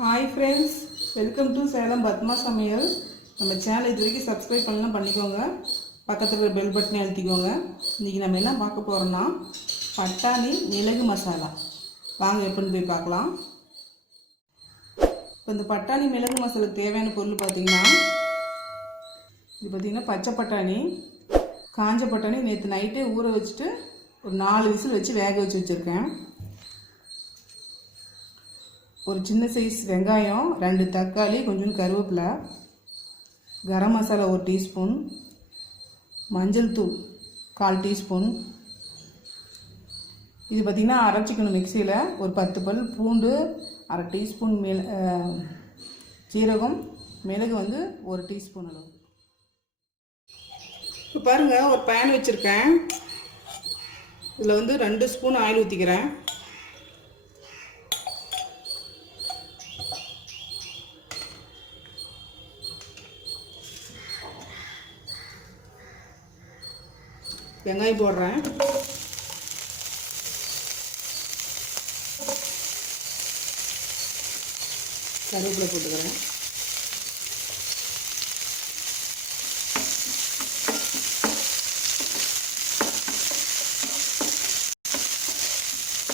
Hi friends, welcome to Salem Padma சமையல். நம்ம channel இது வரைக்கும் சப்ஸ்கிரைப் பண்ணலாம் பண்ணிக்கோங்க. பக்கத்தில் இருக்கிற பெல் பட்டனை அழுத்திக்கோங்க. இன்றைக்கி நம்ம என்ன பார்க்க போகிறோம்னா பட்டாணி மிளகு மசாலா. வாங்க எப்படின்னு போய் பார்க்கலாம். இப்போ இந்த பட்டாணி மிளகு மசாலாவுக்கு தேவையான பொருள் பார்த்திங்கன்னா, இது பார்த்திங்கன்னா பச்சை பட்டாணி, காஞ்ச பட்டாணி நேற்று நைட்டே ஊற வச்சுட்டு ஒரு 4 விசில் வச்சு வேக வச்சு வச்சுருக்கேன். ஒரு சின்ன சைஸ் வெங்காயம், 2 தக்காளி, கொஞ்சம் கருவேப்பிலை, கரம் மசாலா 1 டீஸ்பூன், மஞ்சள் தூள் 1/4 டீஸ்பூன். இது பார்த்திங்கன்னா அரைச்சிக்கணும் மிக்சியில். ஒரு 10 பல் பூண்டு, 1/2 டீஸ்பூன் சீரகம், மிளகு 1 டீஸ்பூன் அளவு. இப்போ பாருங்கள், ஒரு பேன் வச்சுருக்கேன். இதில் 2 ஸ்பூன் ஆயில் ஊற்றிக்கிறேன். வெங்காயம் போடுறேன். கருவேப்பிலை போட்டுக்கிறேன்.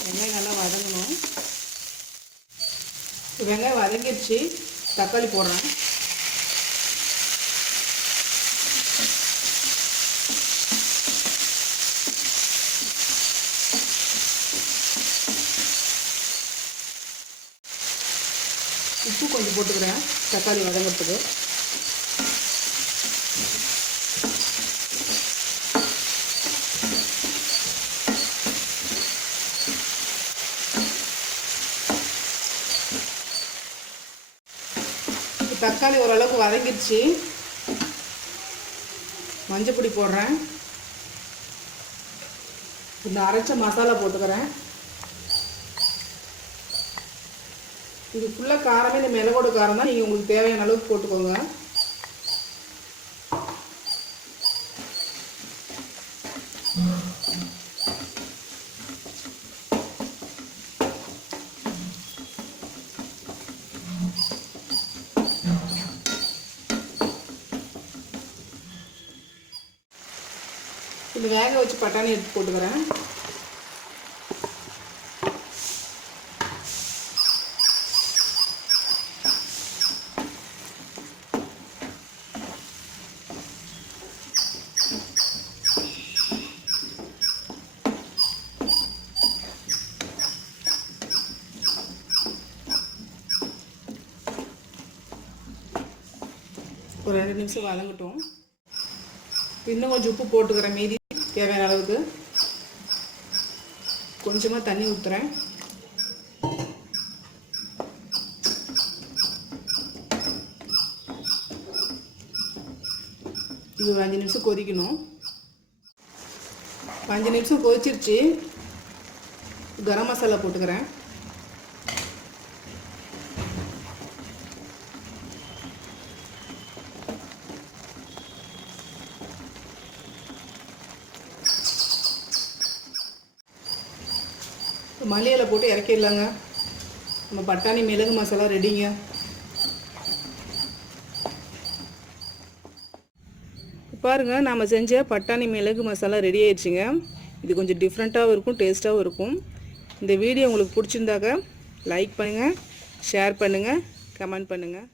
வெங்காயம் நல்லா வதங்கணும். வெங்காயம் வதங்கிடுச்சு. தக்காளி போடுறேன். உப்பு கொஞ்சம் போட்டுக்கிறேன் தக்காளி வதங்கிறதுக்கு. தக்காளி ஓரளவுக்கு வதங்கிடுச்சு. மஞ்சள் பொடி போடுறேன். இந்த அரைச்ச மசாலா போட்டுக்கிறேன். இது ஃபுல்லாக காரமே, இந்த மிளகோட காரம் தான். நீங்கள் உங்களுக்கு தேவையான அளவுக்கு போட்டுக்கோங்க. இந்த வேக வச்சு பட்டாணி எடுத்து போட்டுக்கிறேன். ஒரு 2 நிமிஷம் வதங்கட்டும். இன்னும் கொஞ்சம் உப்பு போட்டுக்கிறேன். மீதி தேவையான அளவுக்கு கொஞ்சமாக தண்ணி ஊற்றுறேன். இது ஒரு 5 நிமிஷம் கொதிக்கணும். 5 நிமிஷம் கொதிச்சிருச்சு. கரம் மசாலா போட்டுக்கிறேன். மல்லி இலை போட்டு இறக்கிடலாங்க. நம்ம பட்டாணி மிளகு மசாலா ரெடிங்க. பாருங்கள், நாம் செஞ்ச பட்டாணி மிளகு மசாலா ரெடி ஆயிடுச்சுங்க. இது கொஞ்சம் டிஃப்ரெண்ட்டாகவும் இருக்கும், டேஸ்ட்டாகவும் இருக்கும். இந்த வீடியோ உங்களுக்கு பிடிச்சிருந்தாக்க லைக் பண்ணுங்கள், ஷேர் பண்ணுங்கள், கமெண்ட் பண்ணுங்கள்.